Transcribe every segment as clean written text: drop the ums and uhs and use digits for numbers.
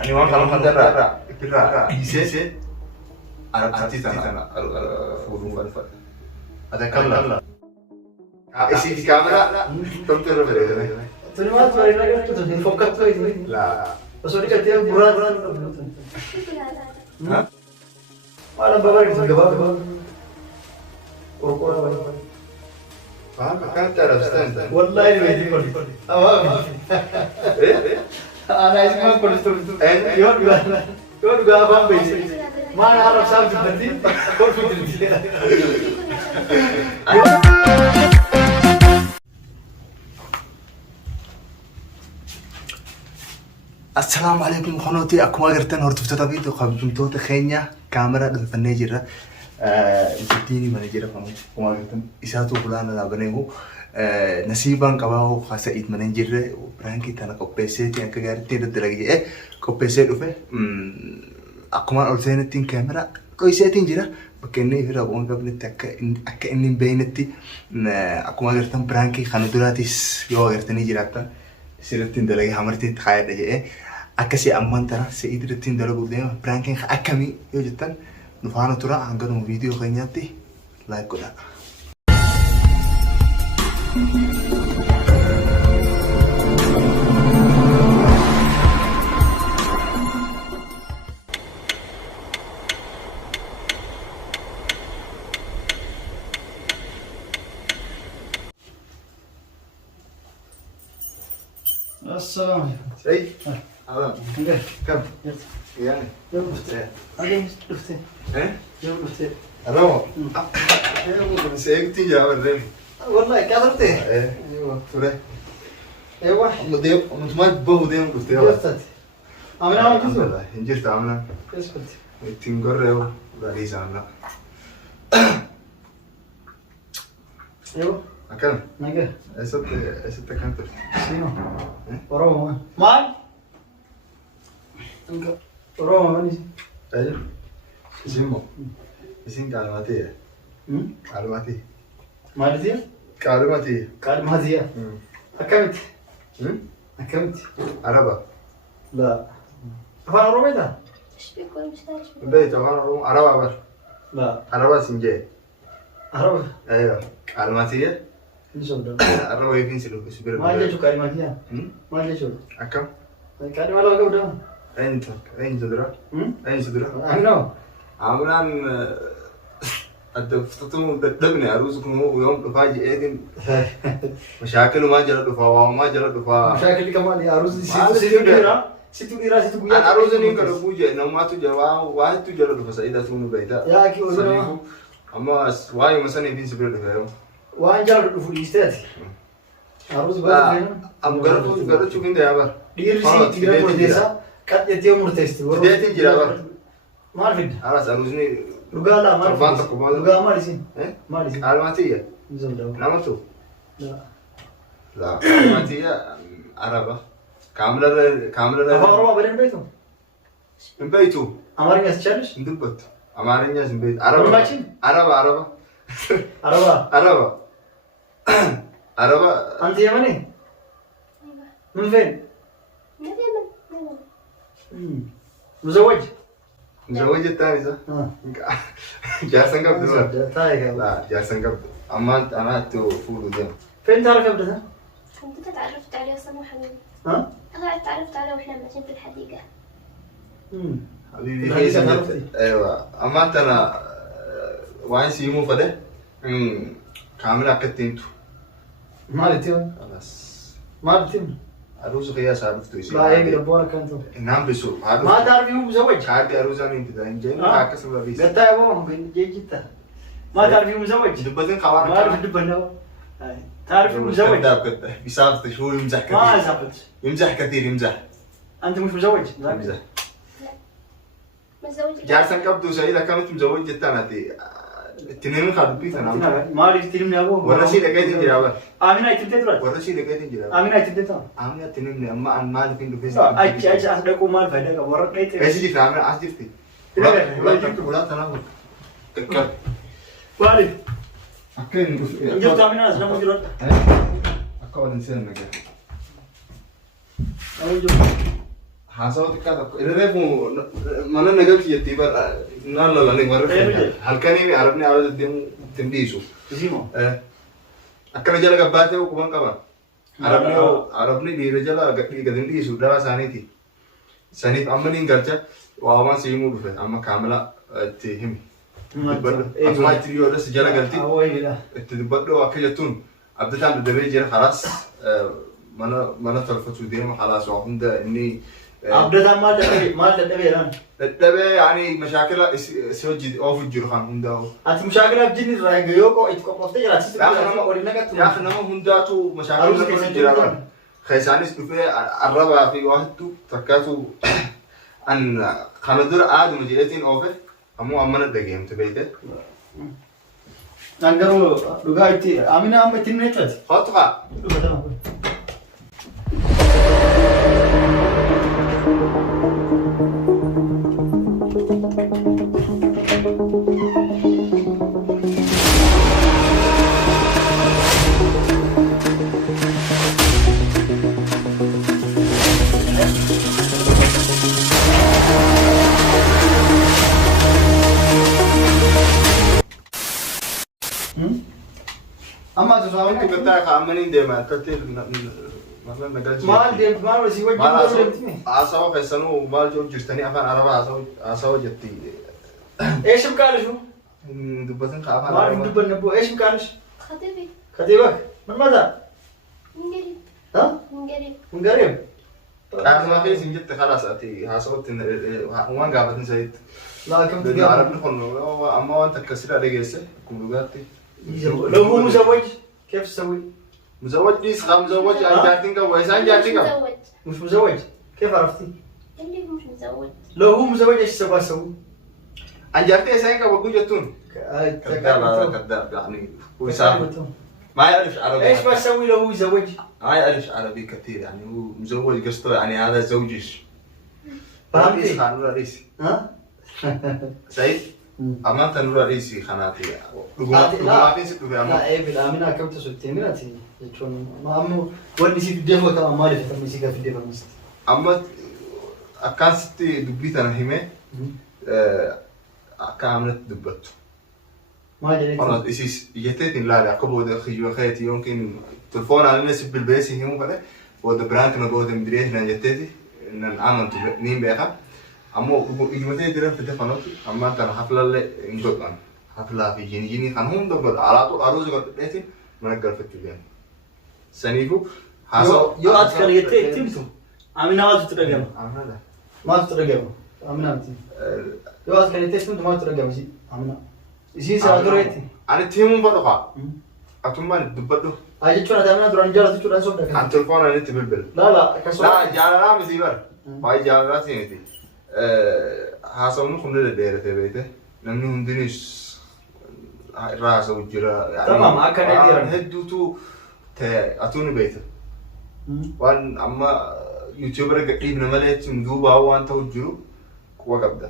Ani waan kana hundarraa dhiisee artistii sana fuudhuun barbaada. Ati akkamitti? Isiiti kaameraa tomte irra fayyadame. Tuni maal bareedaa galtu tuni fokkattuu ayi. Laa. Osoo dhiqatee buraan maal babareedu gabaa qorqoorraa wayii. Akkanatti arabsitan. Wallaahi ni beekti qolli. Ana ismaan qollistu. Yoo dhugaa afaan beekti. Maal arabsaaf dubbatti kolfu jirti. Assalamu alaikum khonoti akkuma agartan hordoftoota fi kabajamtoota keenya kaameraa dhufannee jirra. Intiini mana jira akkuma agartan isaatu fulaan dhaabaneehu nasiibaan qabaa Sa'id mana jirre birankii tana qopheesseetii akka gaariitti irratti dalagee qopheessee dhufe akkuma ol seenettiin kaameraa qoyseetiin jira. Bakka inni irraa bu'uun qabnetti akka inni hin beeynetti akkuma agartan birankii kana duraatis yoo agartanii jiraattan sirriitti dalagee hamartiitti kaayadha jedhee akkasii ammaan tana Sa'id irratti dalaguu deema biraankiin akkamii yoo jettan nu faana tura hanga nu viidiyoo keenyaatti laayik godhaa. Assalamu alaikum. Sa'id. Alam. Enggak. Kam. Yes. Yani. Jom dufte. Ada dufte. Jom dufte. Aramo. Aku Sa'id ya berrem. Wallahi ka dufte. Ture. Ewa. Mudeu, mutmat bahu dem dufte. Yastati. Amina ma kisu. Injir tamna. Yaskuti. Tingorreo dari sana. Ewa. Akan. Naga. Esat kantor. Sino. Oromo. Mal. Enggak. Oromo mana sih? Ayo. Isimmo. Isin kalmati ya. Kalmati. Mal dia? Kalmati. Kalmah dia. Akamit. Akamit. Araba. لا. أفعل روميتا؟ ايش بيكون مستعجل؟ Bey tamam araba var. لا. Araba since. أروح. Ayo. Kalmati ya. إن شاء الله. Araba yakin silu sibir. ما أجي أشوف كلماتها. ما أجي أشوف. Akam. كلمة لا قبل. Ayin sadra. Ayin sadra. أنا. عمران الدفتم دبني أروزكم هو يوم دفاجي إيدين مشاكل ما جرى دفاع وما جرى دفاع مشاكل كمان يا أروز سيتو ديرا سيتو بويا. أنا أروز نيجا لبوجة نوما تجوا واحد تجرى دفاع سيدا ثونو بيتا يا أكيد وزنا. أما واي مثلا يبين سبيل دفاعهم وأنا جرى دفاع ليستات. أروز بس بينا. أم قرر شو كنت يا بار دير سي تيرا مرديسا كات يتيو مرديستي. تديتين جرا بار ما أعرف. أنا أروزني لقى لا ما أعرف. لقى ما أعرف. ما أعرف. عالماتية زلمة. نامتو لا. لا عالماتية عربة كاملة أفعل روما بين بيتهم. من بيتو أمارين يستشارش. ندبت أمارينيا من بيت ماشي؟ عربة أربعة. عربة أنت يمني؟ من فين؟ من اليمن. مزوج؟ مزوج الثاني صح؟ جالسن قبل لا جالسن قبل أما أنا فول دم فين تعرف ابنها؟ كنت تعرفت عليه اصلا حبيبي. ها؟ انا تعرفت عليه واحنا ماشيين في الحديقة. حبيبي هي أيوة أما أنا وين سيمو فده كاملة كتيمتو ما لتيم؟ خلاص ما لتيم؟ أروز قياس عرفته يصير لا هيك ربنا كنتو نعم بسوق ما تعرف يوم مزوج؟ عادي أروزان أنت ده إنجيل عكس ما بيس قلت يا بابا جي جدا ما تعرف يوم مزوج؟ دبتين خوارق ما أعرف دبنا تعرف يوم مزوج؟ كذاب بيسافط شو يمزح كثير ما سافرت يمزح كثير يمزح أنت مش مزوج؟ يمزح متزوج. جالسن قبض سعيدة كانت مزوج جدا نتي تنين خالد بيت أنا ما أعرف تلمني أبوه ورشيد قاعد يجرا آمين يتبدأ ترى ورشيد قاعد يجرا آمين يتبدأ عامل تنين أما أن ما فين دفيس أجي أصدقوا ما الفائدة ورا كيت إيش اللي فاهمه أصدقتي ولا تنام كم وارد أكين جبت آمين أصلا مجرد أكون إنسان مجال haasawaa xiqqaa tokko irreefu mana nagalti jettee bara naan lolanii warra halkanii arabni haala deemu ittiin dhiisu. Akkana jala gabbaatee quban qaba. Arabni dhiira jala gadi dhiisu dhala isaaniiti. Saniif amma niin galcha waamaan siimuu dhufe amma kaamila itti himi. Asumaa itti yoo dhas jala galti itti dubbadhoo akka jettuun abdataan daddabee jira haraas mana tolfachuu deema halaas waa hunda inni abdataan maal dadhabeedhaan? Dadhabee yaani mashaakila si hojii oofu jiru kan hundaa'u. Ati mashaakila jinni irraa egaa yoo itti qophooftee jiraachiste yaa nama hundaatu mashaakila nama jira bara. Keessaanis dhufee arrabaa fi waa hedduu takkaatu an kana dura aaduma jedhetiin oofe ammoo ammana dhageemte beekte. Nan garuu dhugaa itti Amina amma ittiin neechati. Hotu haa. Dhugatama. Amma tu soalnya Wanti kata kaamanin deema akkatti maal deemtu maal si wajjin maal deemtu? Haasawaa keessanuu maal jirtanii afaan arabaa haasawaa jetti. Eeshim kaalishu? Dubbatan ka afaan maal arabaa. dubbanne boo eeshim kaalish? خطيبي Katiibak man mata? من قريب Ha? من قريب Mun gareem? Qaasuma keessin jette khalaas ati haasawatti waan gaafatin sa'itti. Laa kam tu Arabni kun amma waan takka sirraa dhageesse akkuma dhugaatti. لو هو مزوج كيف تسوي؟ مزوج ليس خا مزوج أنا جاتين كم ويسان جاتين كم مزوج مش مزوج كيف عرفتي؟ اللي مش مزوج لو هو مزوج ايش سوى اسوي؟ أنا جاتين سان كم بقول جاتون كذاب كذاب يعني ويسان ما يعرف عربي ايش بسوي لو هو يزوج؟ ما يعرف عربي كثير يعني هو مزوج قصته يعني هذا زوجيش فهمتي؟ رئيس خان رئيس ها؟ سعيد أما تنور رئيسي خاناتي لا ما في ست بيعمل لا ايه بالامانه كم تسوي مناتي يكون ما امو ودي سي ديفو كمان ما لي فتره مسيكا في ديفو مست أما أكان ستي دبيت أنا همه أكاملت دبته ما جريت أنا إيش يتيتين لا كبود خيجوا خيتي يمكن تلفون على الناس بالبيسي هم كده وده برانك نقود مدريه هنا يتيتي إن العمل تبنين بيها أما إجمالي درهم في تفانوت أما ترى حفلة اللي إنجودان حفلة في جيني كان هم دكتور على طول أروز قلت ليه من الجرف التجان سنيفو يو أذكر يتي تيمتو أمينة ما تترجم أمنا ما تترجم أمينة أنت يو أذكر يتي تيمتو ما تترجم شيء أمينة إيش سأقول يتي أنا تيمون بدوها أتومان دبدو أجي شو أنا دران جالس شو أنا سوبر عن تلفون أنا تبلبل لا كسر لا جانا مسيبر باي جانا سينتي haasawni kun dheerate beekte namni hundinis irraa haasa'u jira Tamam akka dheeran hedduutu atuuni beekte waan amma yuutuubara gadhiifna malee duubaa waan ta'u jiru quba qabda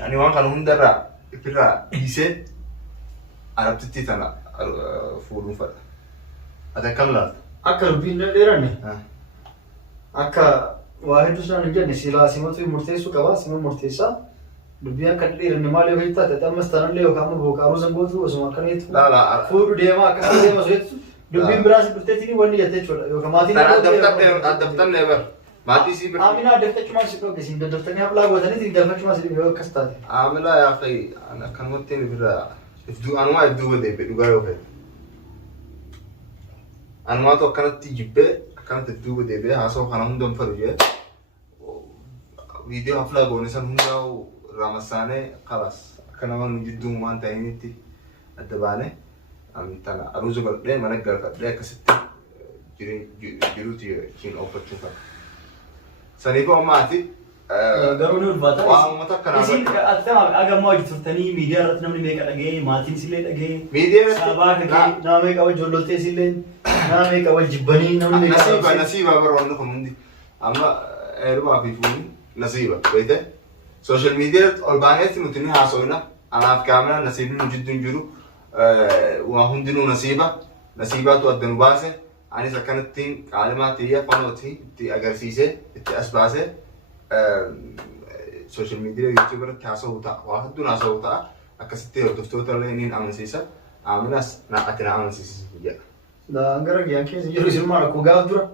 yani waan kana hundarraa ifirraa dhiisee arabtitti tana fuudhuun fadha ati akkam laalta akka dubbiin dheeranne akka واحد وسنا نجد سيلا سيمتو مرتيسو كوا سيم مرتيسا دبيان كدير نمال يوهيتا تتم ستان ليو كام بوكارو زنبوتو وسما كنيت لا فود ديما كان ديما زيت دبين براس بتتيني ولي يتچو يو كماتي دفتر نيبر ماتي سي امينا دفتر ما سيكو كسين دفتر ني ابلا غوتني دي دفتر ما سيكو يو كستات عاملا يا اخي انا كان متين برا افدو انواع افدو بدي بدو غايو انواع تو كانت تجيب كانت افدو بدي بي هاسو خنا هندم فروجه فيديو حفله غونسان هنداو رامسانه خلاص كنا من جدو ما انت هينتي ادبانه امتنا اروزو قد ما نقدر قد كست جيروتي كين اوبرتشن سنيبو ماتي غروني الفاتا واه متكنا اسين اتما اغا موج ترتني ميديا رت نمني ميك دغه ماتين سيله دغه ميديا سابا دغه نامي قوي جولولتي سيله نامي قوي جبني نمني نسيبا برون كومندي اما ايربا في فوني نسيبا بيته سوشيال ميديا اوربانيت نتني هاسوينا انا في كاميرا نسيب جدا جرو وهندنو نسيبا تو ادن باسه Ani sakkanattiin qaalimaa tiyya qonootii itti agarsiisee itti as baasee social media YouTube irratti haasa'uu ta'a. Waa hedduun haasa'uu ta'a. Akkasitti hordoftoota illee niin amansiisa. Aminas ati na amansiisisi jedha. Gara giyaan keessa jiru isinummaan akkuma gaafa dura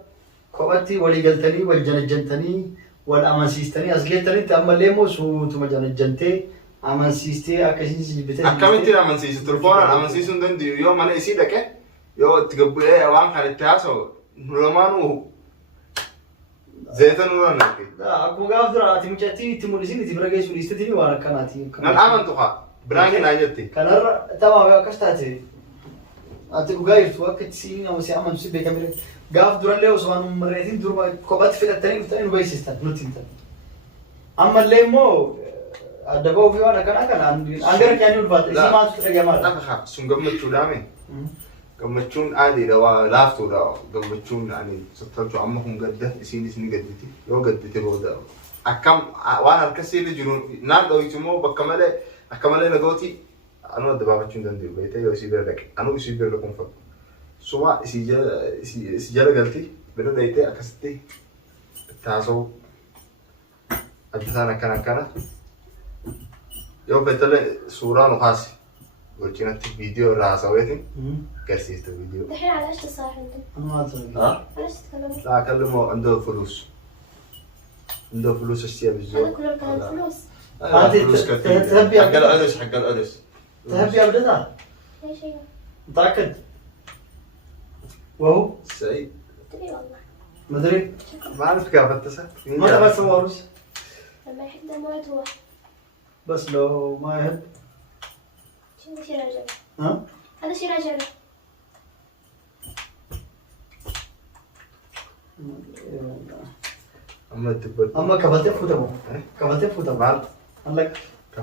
kophatti walii galtanii wal janajjantanii wal amansiistanii as geettanitti ammallee immoo suutuma janajjantee amansiistee akkasiin jibbitee. Akkamittiin amansiisa? Turfoonaan amansiisuu hin danda'u yoo mana isii dhaqe yoo itti gabbu'ee waan kana itti haasa'u nuramaanuu zeeta nuraan arge. Akkuma gaafa dura ati mucattii itti mul'isin itti bira geessu dhiistatini waan akkanaati. Nan amantu haa biraan kennaa jetti. Kanarra taphaa akkas taate ati dhugaa jirtu akka itti siin si amantu si beekamire gaaf durallee osoo waan marreetiin durba kophatti fidhattanii dhuftanii nu beeksistan nutti himtan. Ammallee immoo adda ba'uu fi waan akkanaa kana hangara kyaanii ulfaata isii maaltu dhagamaadha. Akka sun gammachuudhaame. Gammachuun aadiidha waa laaftuudha gammachuun ani sottolchuu amma kun gadda isiinis ni gadditi yoo gaddite booda akkam waan harkasiirra jiru naan dhooytu immoo bakka malee akka malee nagootii anuu adda baafachuu hin danda'u beekte yoo isii bira dhaqe anuu isii bira dhaquun fakku suma isii jala galti bira dhayitee akkasitti taasoo addisaan akkana yoo beektalee suuraa nu kaasi وجيناتي فيديو راسويتي كرسيت الفيديو الحين على ايش تصاحب انت؟ انا ما اسوي ها؟ ليش تتكلم؟ لا اكلمه عنده فلوس اشياء بالزول هذا كله كلام فلوس هذه فلوس كثير تهبي حق العرس تهبي ابدا اي شيء متاكد وهو سعيد تدري والله ما ادري ما اعرف كيف اتسع ما تبغى تسوي عروس لما يحب ما يتوه بس لو ما يحب شنو شي رجل ها هذا شي رجل اما كفتي فوتامو كفتي فوتامو مال لك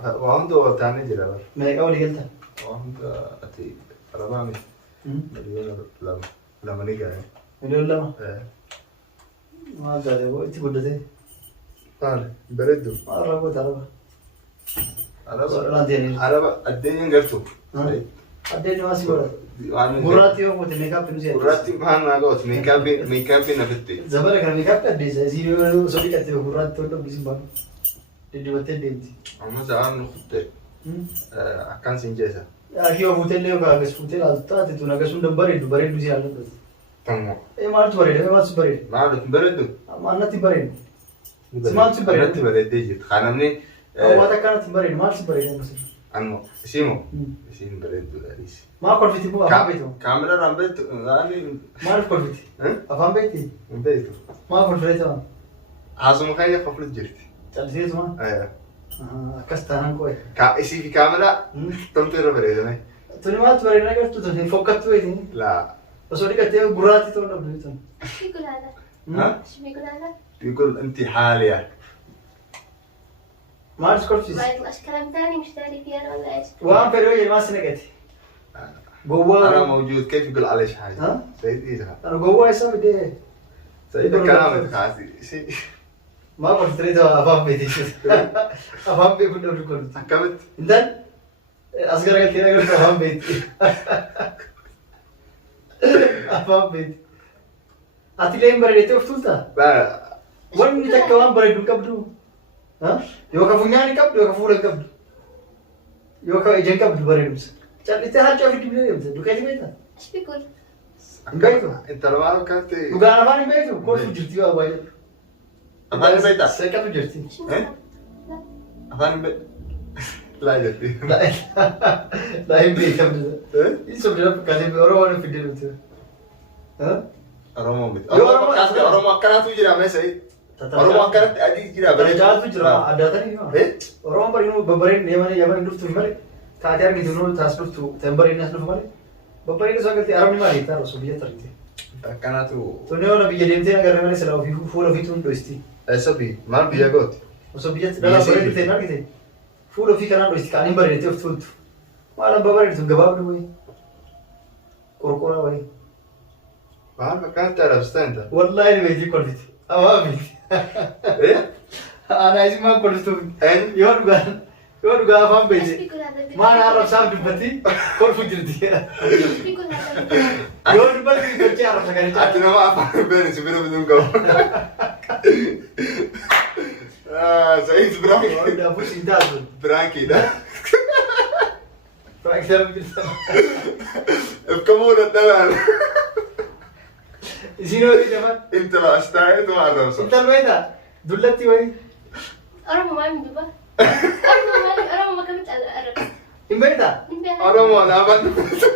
وعنده ثاني جرا ما اول قلتها وعنده اتي ربامي مليون لما نيجي مليون لما ما قال هو انت قلتي قال بردو عربة عربة عربة الدنيا قرتو الدنيا ما سيورا مراتي يوم وقت ميكاب نسيت مراتي ما أنا قلت ميكاب نفتي زمان كان ميكاب كده زيرو سوري كده مرات تقول بس بان دي وقتين ديمتي أما زمان نخطة أكان سنجاسة أكيد وقتين ليه كاغس وقتين ألتا تتونا كسون دبرين دوسي على بس تمام إيه ما تبرين ما تبرين ما عرفت بردو ما أنا تبرين سمعت تبرين أنا تبرد ديجت خانمني أو هذا كانت تبرين ما تبرين بس أنو سيمو سيم بردو داريس ما كل فيتي بو أفهم بيتو كاميرا رامبت يعني ما أعرف كل فيتي أفهم بيتي بيتو ما كل فيتي ما عاصم خير قفل جرت تلفزيون ما كستان كوي إسي في كاميرا تمتير بريدة توني ما تبرين أنا قلت توني فوقت ويتي لا بس ودي كتير براتي تونا بنيتون ايش بيقول هذا؟ ها ايش بيقول هذا؟ بيقول أنت حالية ما أعرف كل شيء ما يطلعش كلام ثاني مش داري فيه انا ولا ايش؟ وأنا في الوجه ما سنقتي أنا جوا موجود كيف يقول عليش حاجة ها؟ سيد إيزها أنا جوا يسوي ده سيد كلامك خاسي شيء ما قلت تريد أفهم بيتي أفهم بيت كله بيقول حكمت إنت أصغر قلت أنا قلت أفهم بيتي أفهم بيتي أتيلين بريدة وفتولتا لا وين تكلم بريدو كبدو ها يوكا فنياني كبدو يوكا فولا كبدو يوكا إيجن كبدو بريدوس jadi teh hal cakap di mana tu? Dukai di mana? ايش بيقول؟ أنت لو عارف كانت Dukai apa ni begitu? Kau tu jadi apa ya? أفاني بيتا Saya kan tu jadi. شنو إيه؟ لا أفاني بيت لا جدي Dah ini kan tu. إيه؟ Ini sebenarnya kalau orang video tu. Ha? أروما بيت Yo, Oromo. أروما كانت تجري أمي سعيد أروما كانت أدي جري Berjalan tu jelah ada tadi. إيه؟ Orang beberin yang mana luft tu mana? Kader gitu nol tas luft tu temberin nas luft mana? Beberin tu agak tiada mana ni taruh subiya teriti. كانت Tu ni orang biaya dia agar mana selalu fifu full of itu untuk isti. سبي ما بيجوت Subiya dalam beberin tu nak gitu. Full of itu kan untuk isti kan ini beberin tu full tu. Malam beberin tu gabab tu wei. Korokora wei. ما كانت تعرف ستاندا Wallahi ni wei kordi. Awam. إيه؟ Anak isi mah kordi tu. إن Yon bukan. Yoo dhugaa afaan beekte. Spikulaata. Maal arrabsaaf dubbatti kolfu jirti. Spikulaata. Yoo dubbatti gochee arrabsa kan hin Ati nama afaan beene si bira biduun qabu. Sa'id Biraanki. Daafuu siin taasisu. Biraankiidha. Biraanki sana jirta. Ifkamuu dadhabaan. Isin hojii jaman. Intala as taa'eetu arrabsa. Intal beektaa? Dullatti wayii. Oromoo maal duba? Oromoo akkamitti arrabsa? Hin beektaa? Hin beekan. Oromoo alaabaan dubbatu.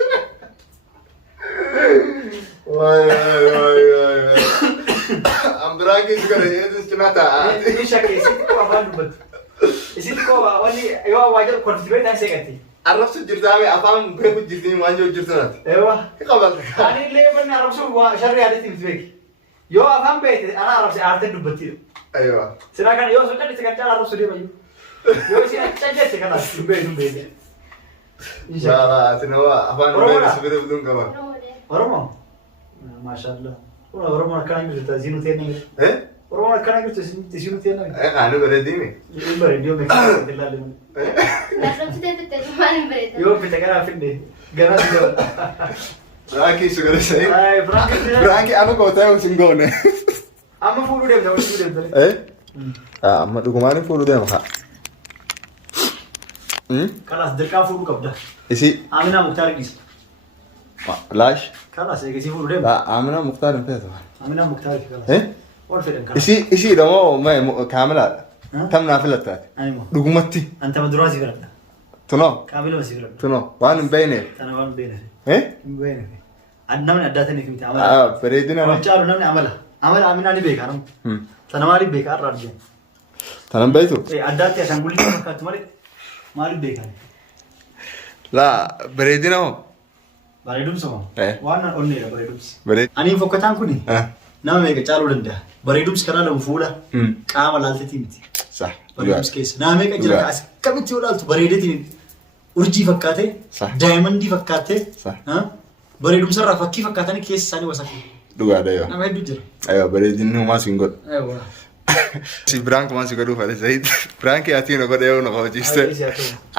Waay. An Biraanki si gara eetis cinaa taa'a. Inni shakkee isitti koo afaan dubbatu. Isitti koo wanni yoo waajjira kolfiti beektaa hin seeqatti. Arrabsu jirtaame afaan beeku jirtiin waan jiru jirtanaati. Eewa. Qabalta. Ani illee manni arrabsuun waa sharri yaadatti miti beeki. Yoo afaan beekte ana arrabse aartee dubbatti. Aywa. Sila kan yoo socho'an itti kan caalaa arrabsu deema jiru. Yoo isin achi jette kanaaf dubbee. Jaala ati nama afaan beeku si bira biduun qaba. Oromoodha. Oromoo? Maashaallah. Oromoon akkana jirtu isinuu ta'e nami. Eh? Oromoon akkana jirtu isinuu ta'e nami. Kaanu bareedini. Hin bareedu yoo beekamte hin ilaalle. Arrabsitee fittee maal hin bareedan? Yoo fite kanaa finne garaa si gaba. Biraanki si gara sa'i. Ay, Biraanki. Biraanki ama kootaa yoo sin goone. Amma fuudhuu deemta walitti deemta. Eh? Amma dhugumaan fuudhuu deema haa. Kanaas dirqaa fuudhuu qabda. Isi. Aminaa Muktaar Gisa. Laash. Kanaas eegasii fuudhuu deemta. Amina Muktaar hin feetu. Aminaa Muktaar kanaas. Eh? Wal fedhan kanaas. Isi dhamoo kaamelaadha. Tam naa filattaati. Animo. Dhugumatti. Anta maduraa si filadha. Tunoo. Kaamiluma si filadha. Tunoo. Waan hin beeyneef. Tana waan beene. Eh? Hin beene. Namni addaatanii miti amala. Bareedina. Wal caalu namni amala. Amala Aminaa ni beeka namu. Tana maaliif beeka har'a argina. Tanan beeytu. Addaatti ashaangulli fakkaatu malee maaliif beekan? Laa bareedina moo? Bareedumsa moo? Eh. Waan onneedha bareedumsi. Bareed. Ani fokkataan kuni nama meeqa caaluu danda'a. Bareedumsi karaa lamu fuula qaama laaltetii miti. Sah. Bareedumsi keessa. Nama meeqa jira akkamitti yoo laaltu bareedetiin urjii fakkaatee daayimandii fakkaatee bareedumsarraa fakkii fakkaatanii keessa isaanii wasaqu. Dhugaadha yoo. Nama hedduu jira. Aywa bareedinni homaa siin godha. Aywa. Si Biraanki maan si godhuu fedhe Zayid. Biraanki ati na godhe yoo na qabachiiste.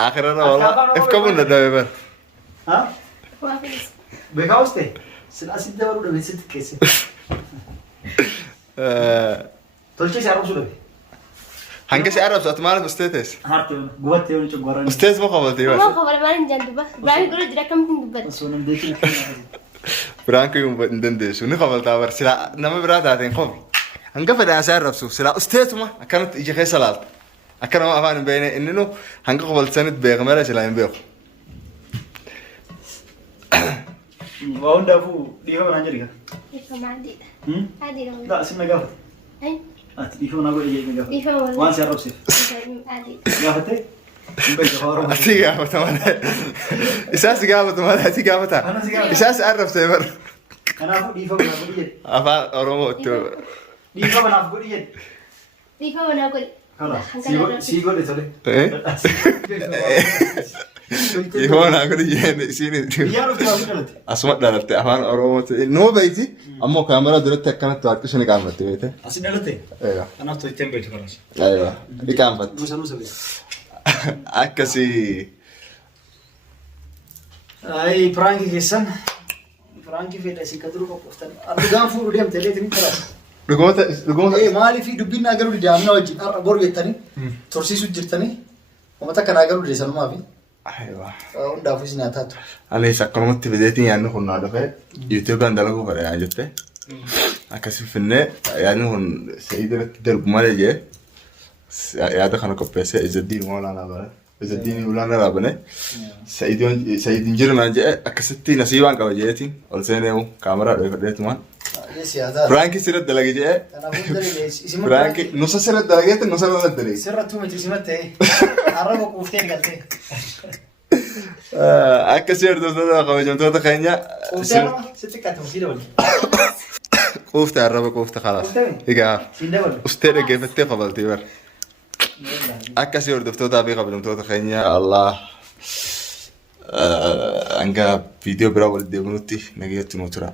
Akhirana wala ifkamuun dadhabe bar. Haa? Waa filis. Beekaa hoste? Silaa sitti dabaluu dhabe sitti keesse. Tolchee si arrabsuu dhabe. Hanga si arrabsu ati maaliif usteetes? Haarte gubattee yoo coggooraan. Ustees moo qabalte yoo? Oromoo kabal maal hin jaan duba? Biraanki godhu jira akkamitti hin dubbatu? Osoo nam deetiin Biraanki hin dandeessu ni qabaltaa bar silaa nama biraa taateen qofi. Hanga fedhaan isaa arrabsuuf silaa usteetuma akkanatti ija keessa laalta. Akka nama afaan hin beekne inni nu hanga qabalsanitti beeka malee silaa hin beeku. Waa hundaafuu dhiifama naan jedhi gaa. Dhiifama adiidha. Adiidha. Daa sinna gaafate. Ati dhiifama naa godhe jedhee gaafate. Dhiifama wal. Waan si arrabseef. Adiidha. Gaafattee? Hin beekne afaan Oromoo. Ati gaafata malee. Isaas gaafata malee ati gaafata. Isaas arrabsee bar. Kanaafuu dhiifama naa godhi jedhe. Afaan Oromoo itti. Dhiifama naaf godhi jedhe. Dhiifama naa godhi. Kanaaf sii godhe tole. Dhiifama naa godhi jenne isiin. Biyyaa dhufte haasuu dhalate. Asuma dhalatte afaan Oromoo numa beeyti ammoo kaameraa duratti akkanatti waaqni ishee qaanfatte beekte. Asi dhalate? Eeyaa. Kanaaf tolchee hin beektu kanaas. Eeyaa. Ni qaanfatte. Nuusa nuusa beektu. Akkasii. Ayi piraanki keessan. Piraanki fedha isin kan duruu qophooftan. Argaan fuudhu deemte leetiin karaa. Dhuguma. Maaliif dubbiin naa garuu didaamina wajjin har'a boru jettanii tursiisuu jirtanii uummata kanaa garuu deessanumaa fi hundaafuu isin haa taatu. Anis akkanumatti fideetiin yaadni kun naa dhufee yuutuubaan dalaguu fedha yaa jettee akkasii finnee yaadni kun Sa'id irratti darbu malee jee yaada kana qopheessee Izzaddiin olaanaa bare. Izzaddiin olaanaa bane Sa'id hin jiru naan jee akkasitti nasiibaan qaba jeetiin ol seenee kaameraa dhoofadheetumaan. Biraanki sirriitti dalage jee. Biraanki nusa sirriitti dalageetti nusa irratti dalage. Sirrattuu miti simatti har'a boquuftee galtee. Akkasii hordoftoota kabajamtoota keenya. Quuftee har'a sitti qaqqabu sii dabalu. Quuftee har'a quuftee kalaas. Egaa ustee dhaggeeffattee qabaltee bara. Akkasii hordoftootaa fi kabajamtoota keenya Allah hanga viidiyoo biraa walitti deebinutti nageetti nu tura.